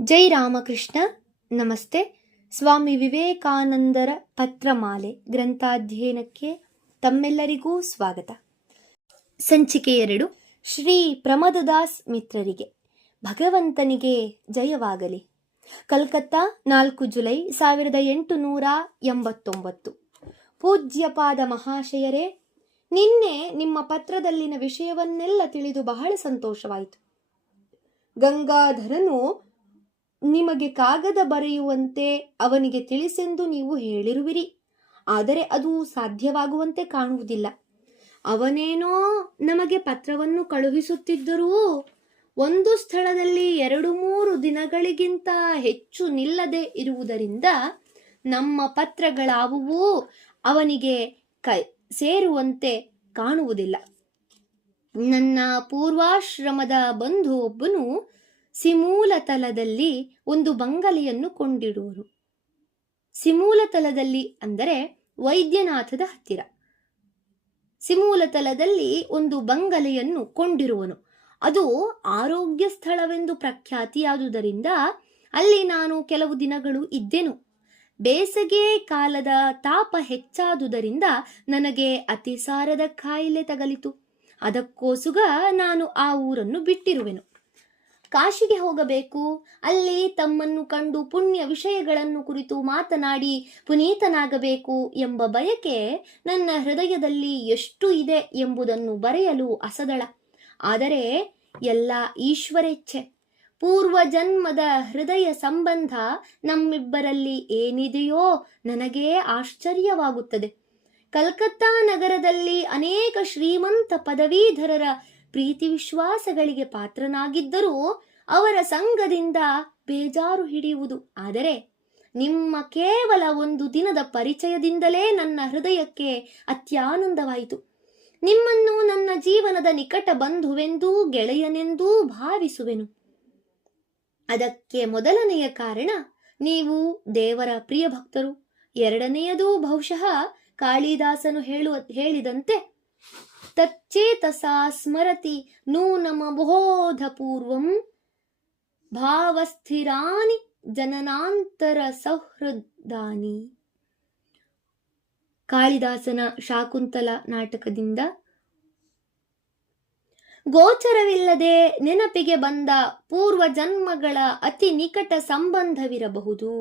ಜೈ ರಾಮಕೃಷ್ಣ. ನಮಸ್ತೆ. ಸ್ವಾಮಿ ವಿವೇಕಾನಂದರ ಪತ್ರಮಾಲೆ ಗ್ರಂಥಾಧ್ಯಯನಕ್ಕೆ ತಮ್ಮೆಲ್ಲರಿಗೂ ಸ್ವಾಗತ. ಸಂಚಿಕೆ 2. ಶ್ರೀ ಪ್ರಮದದಾಸ್ ಮಿತ್ರರಿಗೆ ಭಗವಂತನಿಗೆ ಜಯವಾಗಲಿ. ಕಲ್ಕತ್ತಾ, 4 ಜುಲೈ 1889. ಪೂಜ್ಯಪಾದ ಮಹಾಶಯರೇ, ನಿನ್ನೆ ನಿಮ್ಮ ಪತ್ರದಲ್ಲಿನ ವಿಷಯವನ್ನೆಲ್ಲ ತಿಳಿದು ಬಹಳ ಸಂತೋಷವಾಯಿತು. ಗಂಗಾಧರನು ನಿಮಗೆ ಕಾಗದ ಬರೆಯುವಂತೆ ಅವನಿಗೆ ತಿಳಿಸೆಂದು ನೀವು ಹೇಳಿರುವಿರಿ. ಆದರೆ ಅದು ಸಾಧ್ಯವಾಗುವಂತೆ ಕಾಣುವುದಿಲ್ಲ. ಅವನೇನೋ ನಮಗೆ ಪತ್ರವನ್ನು ಕಳುಹಿಸುತ್ತಿದ್ದರೂ ಒಂದು ಸ್ಥಳದಲ್ಲಿ 2-3 ದಿನಗಳಿಗಿಂತ ಹೆಚ್ಚು ನಿಲ್ಲದೆ ಇರುವುದರಿಂದ ನಮ್ಮ ಪತ್ರಗಳಾವುವೂ ಅವನಿಗೆ ಸೇರುವಂತೆ ಕಾಣುವುದಿಲ್ಲ. ನನ್ನ ಪೂರ್ವಾಶ್ರಮದ ಬಂಧು ಒಬ್ಬನು ಸಿಮೂಲತಲದಲ್ಲಿ ಒಂದು ಬಂಗಲೆಯನ್ನು ಕೊಂಡಿಡುವರು. ಸಿಮೂಲತಲದಲ್ಲಿ ಅಂದರೆ ವೈದ್ಯನಾಥದ ಹತ್ತಿರ. ಸಿಮೂಲತಲದಲ್ಲಿ ಒಂದು ಬಂಗಲೆಯನ್ನು ಕೊಂಡಿರುವನು. ಅದು ಆರೋಗ್ಯ ಸ್ಥಳವೆಂದು ಪ್ರಖ್ಯಾತಿಯಾದುದರಿಂದ ಅಲ್ಲಿ ನಾನು ಕೆಲವು ದಿನಗಳು ಇದ್ದೆನು. ಬೇಸಗೆ ಕಾಲದ ತಾಪ ಹೆಚ್ಚಾದುದರಿಂದ ನನಗೆ ಅತಿಸಾರದ ಕಾಯಿಲೆ ತಗಲಿತು. ಅದಕ್ಕೋಸ್ಕರ ನಾನು ಆ ಊರನ್ನು ಬಿಟ್ಟಿರುವೆನು. ಕಾಶಿಗೆ ಹೋಗಬೇಕು. ಅಲ್ಲಿ ತಮ್ಮನ್ನು ಕಂಡು ಪುಣ್ಯ ವಿಷಯಗಳನ್ನು ಕುರಿತು ಮಾತನಾಡಿ ಪುನೀತನಾಗಬೇಕು ಎಂಬ ಬಯಕೆ ನನ್ನ ಹೃದಯದಲ್ಲಿ ಎಷ್ಟು ಇದೆ ಎಂಬುದನ್ನು ಬರೆಯಲು ಅಸದಳ. ಆದರೆ ಎಲ್ಲ ಈಶ್ವರೇಚ್ಛೆ. ಪೂರ್ವ ಜನ್ಮದ ಹೃದಯ ಸಂಬಂಧ ನಮ್ಮಿಬ್ಬರಲ್ಲಿ ಏನಿದೆಯೋ ನನಗೇ ಆಶ್ಚರ್ಯವಾಗುತ್ತದೆ. ಕಲ್ಕತ್ತಾ ನಗರದಲ್ಲಿ ಅನೇಕ ಶ್ರೀಮಂತ ಪದವೀಧರರ ಪ್ರೀತಿ ವಿಶ್ವಾಸಗಳಿಗೆ ಪಾತ್ರನಾಗಿದ್ದರೂ ಅವರ ಸಂಘದಿಂದ ಬೇಜಾರು ಹಿಡಿಯುವುದು. ಆದರೆ ನಿಮ್ಮ ಕೇವಲ 1 ದಿನದ ಪರಿಚಯದಿಂದಲೇ ನನ್ನ ಹೃದಯಕ್ಕೆ ಅತ್ಯಾನಂದವಾಯಿತು. ನಿಮ್ಮನ್ನು ನನ್ನ ಜೀವನದ ನಿಕಟ ಬಂಧುವೆಂದೂ ಗೆಳೆಯನೆಂದೂ ಭಾವಿಸುವೆನು. ಅದಕ್ಕೆ ಮೊದಲನೆಯ ಕಾರಣ ನೀವು ದೇವರ ಪ್ರಿಯ ಭಕ್ತರು. ಎರಡನೆಯದು ಬಹುಶಃ ಕಾಳಿದಾಸನು ಹೇಳಿದಂತೆ ತಚ್ಚೇತಸಾ ಸ್ಮರತಿ ನೂನಮಬೋಧ ಪೂರ್ವಂ ಭಾವಸ್ಥಿರಾನಿ ಜನನಾಂತರ ಸೌಹೃದಾನಿ. ಕಾಳಿದಾಸನ ಶಾಕುಂತಲ ನಾಟಕದಿಂದ. ಗೋಚರವಿಲ್ಲದೆ ನೆನಪಿಗೆ ಬಂದ ಪೂರ್ವ ಜನ್ಮಗಳ ಅತಿ ನಿಕಟ ಸಂಬಂಧವಿರಬಹುದು.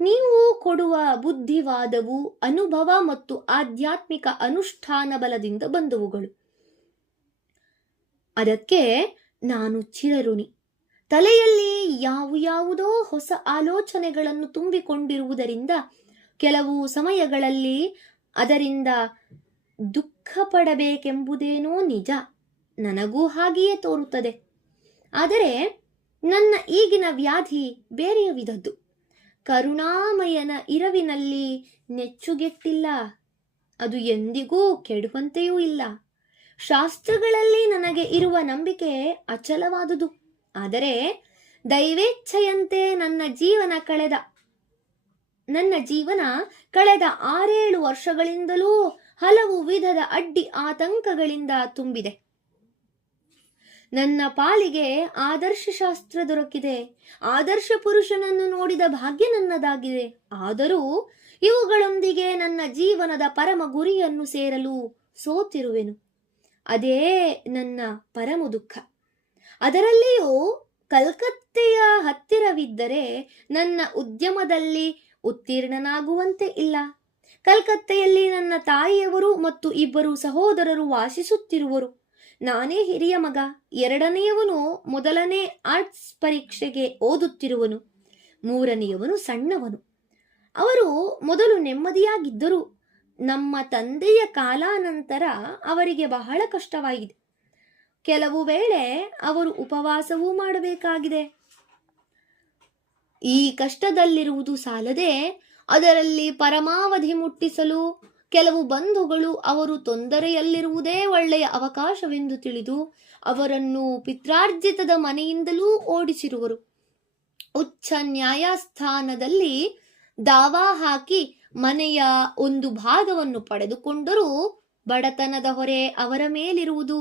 ನೀವು ಕೊಡುವ ಬುದ್ಧಿವಾದವು ಅನುಭವ ಮತ್ತು ಆಧ್ಯಾತ್ಮಿಕ ಅನುಷ್ಠಾನ ಬಲದಿಂದ ಬಂದವುಗಳು. ಅದಕ್ಕೆ ನಾನು ಚಿರಋಣಿ. ತಲೆಯಲ್ಲಿ ಯಾವುದೋ ಹೊಸ ಆಲೋಚನೆಗಳನ್ನು ತುಂಬಿಕೊಂಡಿರುವುದರಿಂದ ಕೆಲವು ಸಮಯಗಳಲ್ಲಿ ಅದರಿಂದ ದುಃಖ ಪಡಬೇಕೆಂಬುದೇನೋ ನಿಜ. ನನಗೂ ಹಾಗೆಯೇ ತೋರುತ್ತದೆ. ಆದರೆ ನನ್ನ ಈಗಿನ ವ್ಯಾಧಿ ಬೇರೆಯ ವಿಧದ್ದು. ಕರುಣಾಮಯನ ಇರವಿನಲ್ಲಿ ನೆಚ್ಚುಗೆಟ್ಟಿಲ್ಲ. ಅದು ಎಂದಿಗೂ ಕೆಡುವಂತೆಯೂ ಇಲ್ಲ. ಶಾಸ್ತ್ರಗಳಲ್ಲಿ ನನಗೆ ಇರುವ ನಂಬಿಕೆ ಅಚಲವಾದುದು. ಆದರೆ ದೈವೇಚ್ಛೆಯಂತೆ ನನ್ನ ಜೀವನ ಕಳೆದ 6-7 ವರ್ಷಗಳಿಂದಲೂ ಹಲವು ವಿಧದ ಅಡ್ಡಿ ಆತಂಕಗಳಿಂದ ತುಂಬಿದೆ. ನನ್ನ ಪಾಲಿಗೆ ಆದರ್ಶ ಶಾಸ್ತ್ರ ದೊರಕಿದೆ. ಆದರ್ಶ ಪುರುಷನನ್ನು ನೋಡಿದ ಭಾಗ್ಯ ನನ್ನದಾಗಿದೆ. ಆದರೂ ಇವುಗಳೊಂದಿಗೆ ನನ್ನ ಜೀವನದ ಪರಮ ಗುರಿಯನ್ನು ಸೇರಲು ಸೋತಿರುವೆನು. ಅದೇ ನನ್ನ ಪರಮ ದುಃಖ. ಅದರಲ್ಲಿಯೂ ಕಲ್ಕತ್ತೆಯ ಹತ್ತಿರವಿದ್ದರೆ ನನ್ನ ಉದ್ಯಮದಲ್ಲಿ ಉತ್ತೀರ್ಣನಾಗುವಂತೆ ಇಲ್ಲ. ಕಲ್ಕತ್ತೆಯಲ್ಲಿ ನನ್ನ ತಾಯಿಯವರು ಮತ್ತು 2 ಸಹೋದರರು ವಾಸಿಸುತ್ತಿರುವರು. ನಾನೇ ಹಿರಿಯ ಮಗ. ಎರಡನೆಯವನು ಮೊದಲನೇ ಆರ್ಟ್ಸ್ ಪರೀಕ್ಷೆಗೆ ಓದುತ್ತಿರುವನು. ಮೂರನೆಯವನು ಸಣ್ಣವನು. ಅವರು ಮೊದಲು ನೆಮ್ಮದಿಯಾಗಿದ್ದರು. ನಮ್ಮ ತಂದೆಯ ಕಾಲಾನಂತರ ಅವರಿಗೆ ಬಹಳ ಕಷ್ಟವಾಗಿದೆ. ಕೆಲವು ವೇಳೆ ಅವರು ಉಪವಾಸವೂ ಮಾಡಬೇಕಾಗಿದೆ. ಈ ಕಷ್ಟದಲ್ಲಿರುವುದು ಸಾಲದೆ ಅದರಲ್ಲಿ ಪರಮಾವಧಿ ಮುಟ್ಟಿಸಲು ಕೆಲವು ಬಂಧುಗಳು ಅವರು ತೊಂದರೆಯಲ್ಲಿರುವುದೇ ಒಳ್ಳೆಯ ಅವಕಾಶವೆಂದು ತಿಳಿದು ಅವರನ್ನು ಪಿತ್ರಾರ್ಜಿತದ ಮನೆಯಿಂದಲೂ ಓಡಿಸಿರುವರು. ಉಚ್ಚ ನ್ಯಾಯಸ್ಥಾನದಲ್ಲಿ ದಾವಾ ಹಾಕಿ ಮನೆಯ ಒಂದು ಭಾಗವನ್ನು ಪಡೆದುಕೊಂಡರೂ ಬಡತನದ ಹೊರೆ ಅವರ ಮೇಲಿರುವುದು.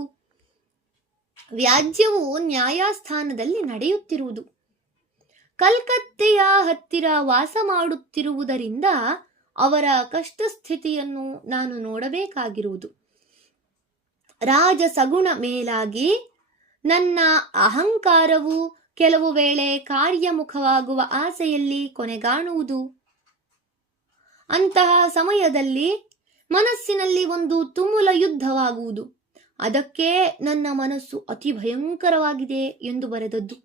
ವ್ಯಾಜ್ಯವು ನ್ಯಾಯಸ್ಥಾನದಲ್ಲಿ ನಡೆಯುತ್ತಿರುವುದು. ಕಲ್ಕತ್ತೆಯ ಹತ್ತಿರ ವಾಸ ಮಾಡುತ್ತಿರುವುದರಿಂದ ಅವರ ಕಷ್ಟ ಸ್ಥಿತಿಯನ್ನು ನಾನು ನೋಡಬೇಕಾಗಿರುವುದು. ರಾಜಸಗುಣ ಮೇಲಾಗಿ ನನ್ನ ಅಹಂಕಾರವು ಕೆಲವು ವೇಳೆ ಕಾರ್ಯಮುಖವಾಗುವ ಆಸೆಯಲ್ಲಿ ಕೊನೆಗಾಣುವುದು. ಅಂತಹ ಸಮಯದಲ್ಲಿ ಮನಸ್ಸಿನಲ್ಲಿ ಒಂದು ತುಮುಲ ಯುದ್ಧವಾಗುವುದು. ಅದಕ್ಕೆ ನನ್ನ ಮನಸ್ಸು ಅತಿ ಭಯಂಕರವಾಗಿದೆ ಎಂದು ಬರೆದದ್ದು.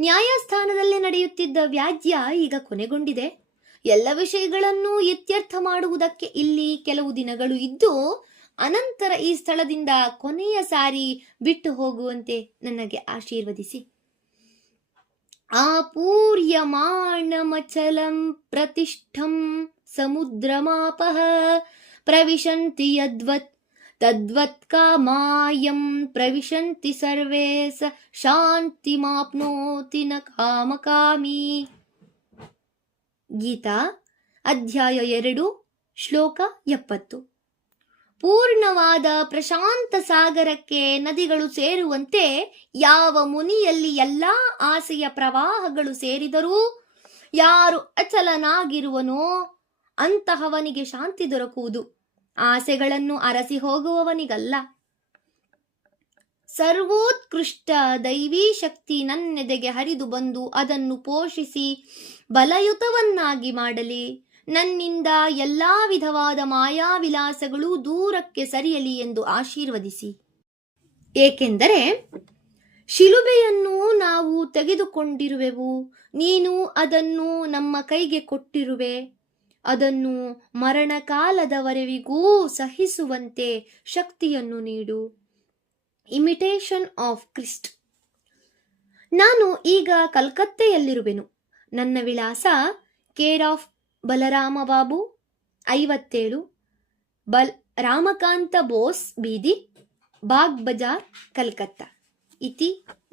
ನ್ಯಾಯಸ್ಥಾನದಲ್ಲಿ ನಡೆಯುತ್ತಿದ್ದ ವ್ಯಾಜ್ಯ ಈಗ ಕೊನೆಗೊಂಡಿದೆ. ಎಲ್ಲ ವಿಷಯಗಳನ್ನು ಇತ್ಯರ್ಥ ಮಾಡುವುದಕ್ಕೆ ಇಲ್ಲಿ ಕೆಲವು ದಿನಗಳು ಇದ್ದು ಅನಂತರ ಈ ಸ್ಥಳದಿಂದ ಕೊನೆಯ ಸಾರಿ ಬಿಟ್ಟು ಹೋಗುವಂತೆ ನನಗೆ ಆಶೀರ್ವದಿಸಿ. ಆಪೂರ್ಯಮಾಣಮಚಲಂ ಪ್ರತಿಷ್ಠಂ ಸಮುದ್ರಮಾಪಃ ಪ್ರವಿಶಂತಿ ಯದ್ವತ್ ತದ್ವತ್ ಕಾಮಾಯಂ ಪ್ರವಿಶಂತಿ ಸರ್ವೇ ಸ ಶಾಂತಿಮಾಪ್ನೋತಿ ನ ಕಾಮಕಾಮಿ. ಗೀತಾ ಅಧ್ಯಾಯ 2 ಶ್ಲೋಕ 70. ಪೂರ್ಣವಾದ ಪ್ರಶಾಂತ ಸಾಗರಕ್ಕೆ ನದಿಗಳು ಸೇರುವಂತೆ ಯಾವ ಮುನಿಯಲ್ಲಿ ಎಲ್ಲಾ ಆಸೆಯ ಪ್ರವಾಹಗಳು ಸೇರಿದರೂ ಯಾರು ಅಚಲನಾಗಿರುವನೋ ಅಂತಹವನಿಗೆ ಶಾಂತಿ ದೊರಕುವುದು. ಆಸೆಗಳನ್ನು ಅರಸಿ ಹೋಗುವವನಿಗಲ್ಲ. ಸರ್ವೋತ್ಕೃಷ್ಟ ದೈವೀ ಶಕ್ತಿ ನನ್ನೆದೆಗೆ ಹರಿದು ಬಂದು ಅದನ್ನು ಪೋಷಿಸಿ ಬಲಯುತವನ್ನಾಗಿ ಮಾಡಲಿ. ನನ್ನಿಂದ ಎಲ್ಲಾ ವಿಧವಾದ ಮಾಯಾವಿಲಾಸಗಳು ದೂರಕ್ಕೆ ಸರಿಯಲಿ ಎಂದು ಆಶೀರ್ವದಿಸಿ. ಏಕೆಂದರೆ ಶಿಲುಬೆಯನ್ನು ನಾವು ತೆಗೆದುಕೊಂಡಿರುವೆವು, ನೀನು ಅದನ್ನು ನಮ್ಮ ಕೈಗೆ ಕೊಟ್ಟಿರುವೆ. ಅದನ್ನು ಮರಣಕಾಲದವರೆವಿಗೂ ಸಹಿಸುವಂತೆ ಶಕ್ತಿಯನ್ನು ನೀಡು. Imitation of Christ. ನಾನು ಈಗ ಕಲ್ಕತ್ತೆಯಲ್ಲಿರುವೆನು. ನನ್ನ ವಿಳಾಸ ಕೇರ್ ಆಫ್ ಬಲರಾಮ ಬಾಬು 57 ರಾಮಕಾಂತ ಬೋಸ್ ಬೀದಿ, ಬಾಗ್ ಬಜಾರ್, ಕಲ್ಕತ್ತಾ. ಇತಿ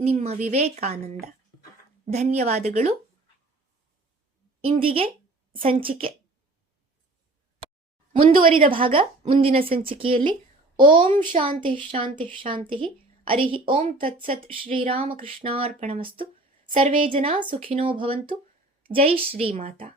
ನಿಮ್ಮ ವಿವೇಕಾನಂದ. ಧನ್ಯವಾದಗಳು. ಇಂದಿಗೆ ಸಂಚಿಕೆ ಮುಂದುವರಿದ ಭಾಗ ಮುಂದಿನ ಸಂಚಿಕೆಯಲ್ಲಿ. ಓಂ ಶಾಂತಿ ಶಾಂತಿ ಶಾಂತಿ. ಹರಿ ಓಂ ತತ್ಸತ್. ಶ್ರೀರಾಮಕೃಷ್ಣಾರ್ಪಣಮಸ್ತು. ಸರ್ವೇ ಜನ ಸುಖಿನೋ ಭವಂತು. ಜೈ ಶ್ರೀಮಾತಾ.